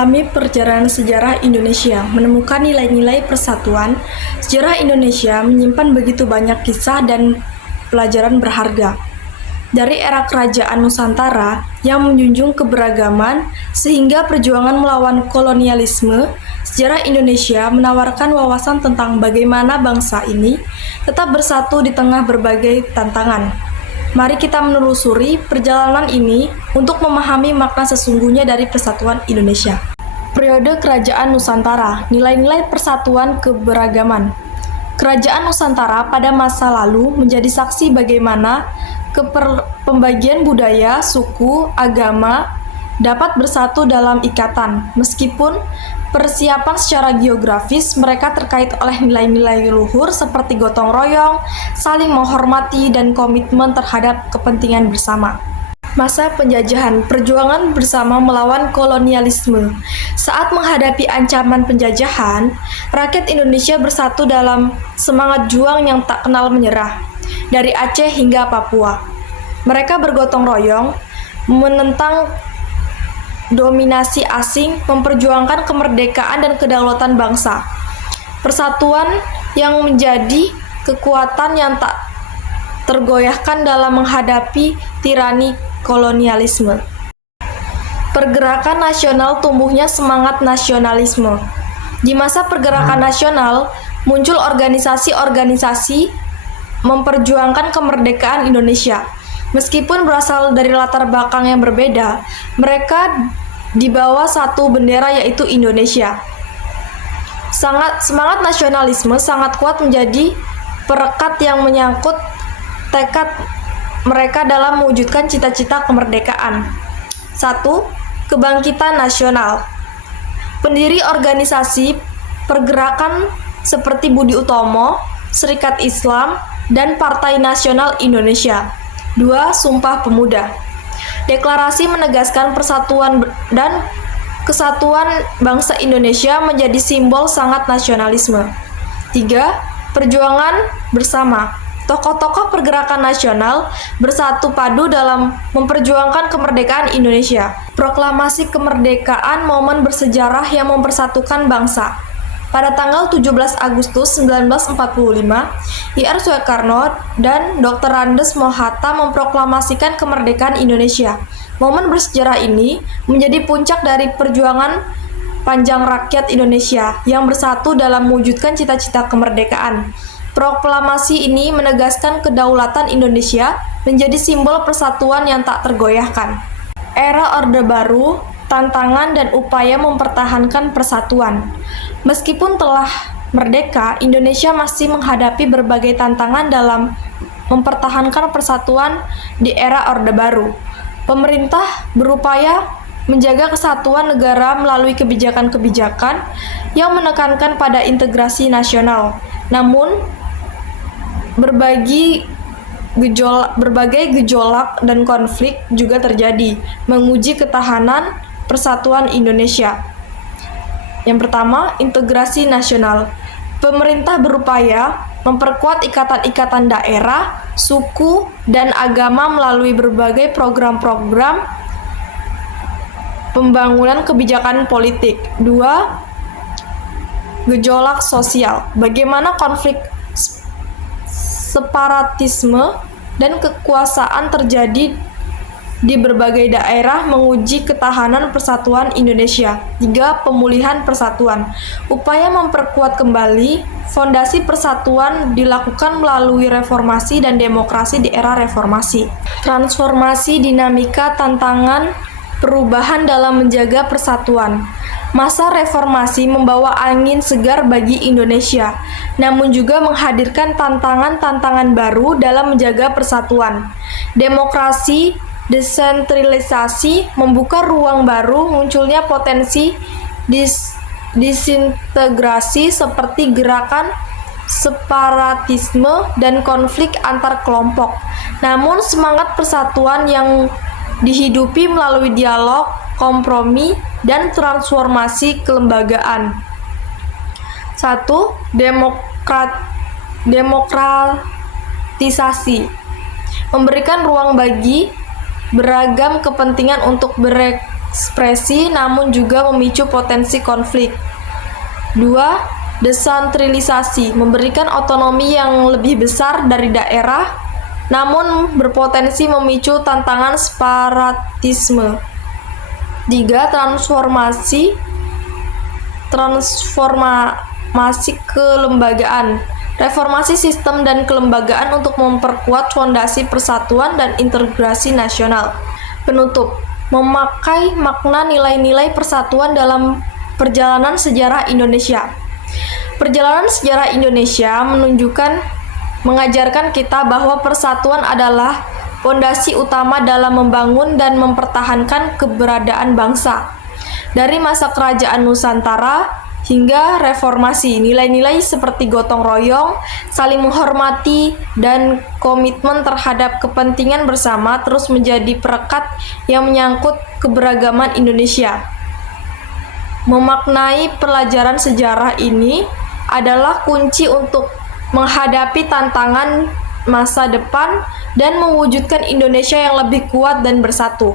Mendalami perjalanan sejarah Indonesia, menemukan nilai-nilai persatuan, sejarah Indonesia menyimpan begitu banyak kisah dan pelajaran berharga. Dari era kerajaan Nusantara yang menjunjung keberagaman sehingga perjuangan melawan kolonialisme, sejarah Indonesia menawarkan wawasan tentang bagaimana bangsa ini tetap bersatu di tengah berbagai tantangan. Mari kita menelusuri perjalanan ini untuk memahami makna sesungguhnya dari persatuan Indonesia. Periode Kerajaan Nusantara, nilai-nilai persatuan keberagaman. Kerajaan Nusantara pada masa lalu menjadi saksi bagaimana pembagian budaya, suku, agama dapat bersatu dalam ikatan. Meskipun persiapan secara geografis mereka terkait oleh nilai-nilai luhur seperti gotong royong, saling menghormati, dan komitmen terhadap kepentingan bersama. Masa penjajahan, perjuangan bersama melawan kolonialisme. Saat menghadapi ancaman penjajahan, rakyat Indonesia bersatu dalam semangat juang yang tak kenal menyerah, dari Aceh hingga Papua. Mereka bergotong royong, menentang dominasi asing, memperjuangkan kemerdekaan dan kedaulatan bangsa. Persatuan yang menjadi kekuatan yang tak tergoyahkan dalam menghadapi tirani kolonialisme. Pergerakan nasional, tumbuhnya semangat nasionalisme. Di masa pergerakan nasional, muncul organisasi-organisasi memperjuangkan kemerdekaan Indonesia. Meskipun berasal dari latar belakang yang berbeda, mereka di bawah satu bendera yaitu Indonesia. Semangat nasionalisme sangat kuat menjadi perekat yang menyangkut tekad mereka dalam mewujudkan cita-cita kemerdekaan. 1. Kebangkitan nasional. Pendiri organisasi pergerakan seperti Budi Utomo, Serikat Islam, dan Partai Nasional Indonesia. 2. Sumpah Pemuda. Deklarasi menegaskan persatuan dan kesatuan bangsa Indonesia menjadi simbol sangat nasionalisme. 3. Perjuangan bersama. Tokoh-tokoh pergerakan nasional bersatu padu dalam memperjuangkan kemerdekaan Indonesia. Proklamasi kemerdekaan, momen bersejarah yang mempersatukan bangsa. Pada tanggal 17 Agustus 1945, Ir. Soekarno dan Dr. Andes Mohatta memproklamasikan kemerdekaan Indonesia. Momen bersejarah ini menjadi puncak dari perjuangan panjang rakyat Indonesia yang bersatu dalam mewujudkan cita-cita kemerdekaan. Proklamasi ini menegaskan kedaulatan Indonesia menjadi simbol persatuan yang tak tergoyahkan. Era Orde Baru, tantangan dan upaya mempertahankan persatuan. Meskipun telah merdeka, Indonesia masih menghadapi berbagai tantangan dalam mempertahankan persatuan di era Orde Baru. Pemerintah berupaya menjaga kesatuan negara melalui kebijakan-kebijakan yang menekankan pada integrasi nasional. Namun, berbagai gejolak dan konflik juga terjadi, menguji ketahanan persatuan Indonesia. Yang pertama, integrasi nasional. Pemerintah berupaya memperkuat ikatan-ikatan daerah, suku, dan agama melalui berbagai program-program pembangunan kebijakan politik. 2. Gejolak sosial. Bagaimana konflik separatisme dan kekuasaan terjadi di berbagai daerah menguji ketahanan persatuan Indonesia. 3. Pemulihan persatuan. Upaya memperkuat kembali fondasi persatuan dilakukan melalui reformasi dan demokrasi di era reformasi. Transformasi, dinamika, tantangan, perubahan dalam menjaga persatuan. Masa reformasi membawa angin segar bagi Indonesia, namun juga menghadirkan tantangan-tantangan baru dalam menjaga persatuan. Demokrasi, desentralisasi membuka ruang baru munculnya potensi disintegrasi seperti gerakan separatisme dan konflik antar kelompok. Namun semangat persatuan yang dihidupi melalui dialog, kompromi, dan transformasi kelembagaan. 1. Demokratisasi. Memberikan ruang bagi beragam kepentingan untuk berekspresi namun juga memicu potensi konflik. 2. Desentralisasi, memberikan otonomi yang lebih besar dari daerah, namun berpotensi memicu tantangan separatisme. 3. Transformasi kelembagaan, reformasi sistem dan kelembagaan untuk memperkuat fondasi persatuan dan integrasi nasional. Penutup, memakai makna nilai-nilai persatuan dalam perjalanan sejarah Indonesia. Perjalanan sejarah Indonesia mengajarkan kita bahwa persatuan adalah fondasi utama dalam membangun dan mempertahankan keberadaan bangsa. Dari masa kerajaan Nusantara hingga reformasi, nilai-nilai seperti gotong royong, saling menghormati, dan komitmen terhadap kepentingan bersama terus menjadi perekat yang menyangkut keberagaman Indonesia. Memaknai pelajaran sejarah ini adalah kunci untuk menghadapi tantangan masa depan dan mewujudkan Indonesia yang lebih kuat dan bersatu.